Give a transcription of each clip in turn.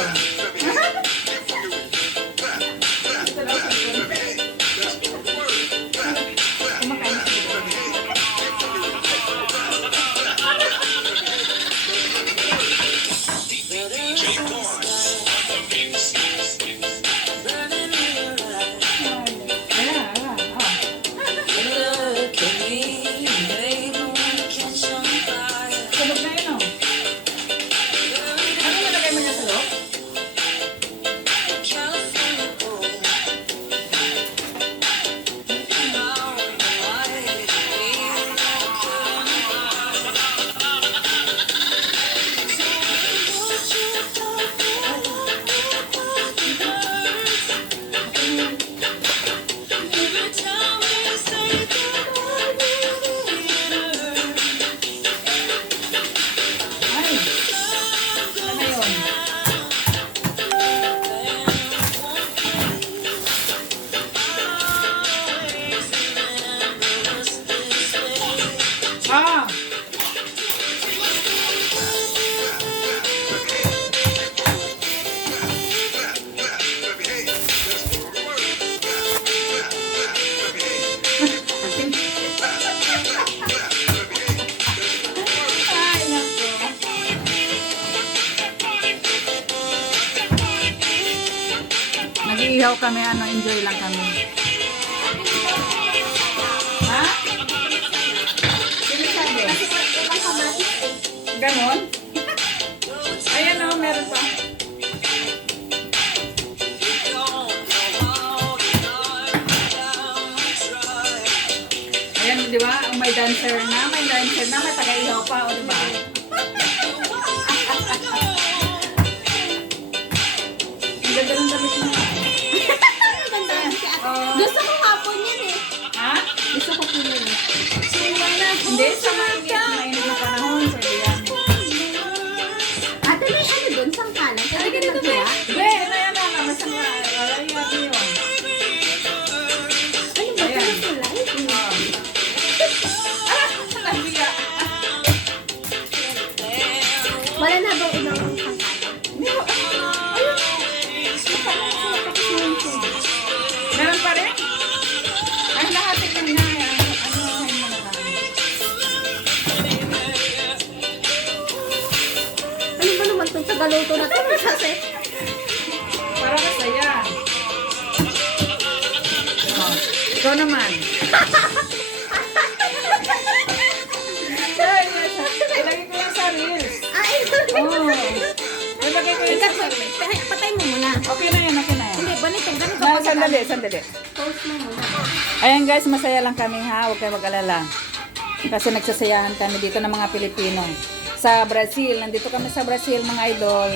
dito. Kumakain na sila. Nag-iihaw kami, enjoy lang kami. Ha? Sino sabi? Ganon? Ayan o, meron pa. Ayan, di ba? May dancer na, may taga-ihaw pa, o di ba? Ang ganda ng damit na. Gusto ko hapon yan eh. Ha? Gusto ko po yun. Hindi, sa mainit na panahon. So, yan. Ate, may ano dun? Sangkalan? Kaya ka dito ba? Be, ano yan na? Masang ay, natin yun. Ano ba? Ayan. Nabiya. Wala na bang ibang sangkalan? Meron pa rin? Ay, lahat ito na. Ano ba naman itong tagaluto na ito? Kasi, Para masaya. Oh, ikaw naman. Ay, ilagay ko yung sa reels. ay, Oh. Ilagay ko yung sa reels. patay mo muna. Okay na yan, okay na yan. Hindi, ganito Na, sandali. Post mo muna. Ayan guys, masaya lang kami ha. Huwag kayo mag-alala. Kasi nagsasayahan kami dito ng mga Pilipino. Sa Brazil. Nandito kami sa Brazil mga idol.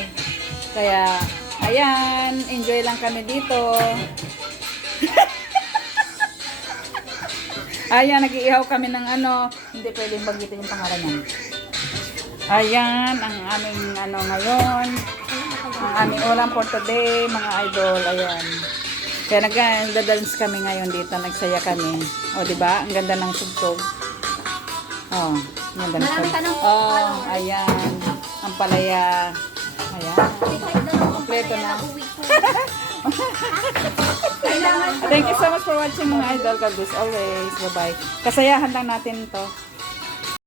Kaya, ayan. Enjoy lang kami dito. Ayan, nag-iihaw kami ng hindi pwedeng bagitin yung pangalan niya. Ayan, ang aming ngayon. Ang aming ulam for today, mga idol. Ayan. Kaya nagda-dance kami ngayon dito, nagsaya kami. O, di ba? Ang ganda ng tugtog. Oh, ang ganda ng Marami ka ng ayan. Ang palaya. Ayan. Kompleto na. Kailangan. Thank you so much for watching mga idol. God bless always. Bye-bye. Kasayahan lang natin to.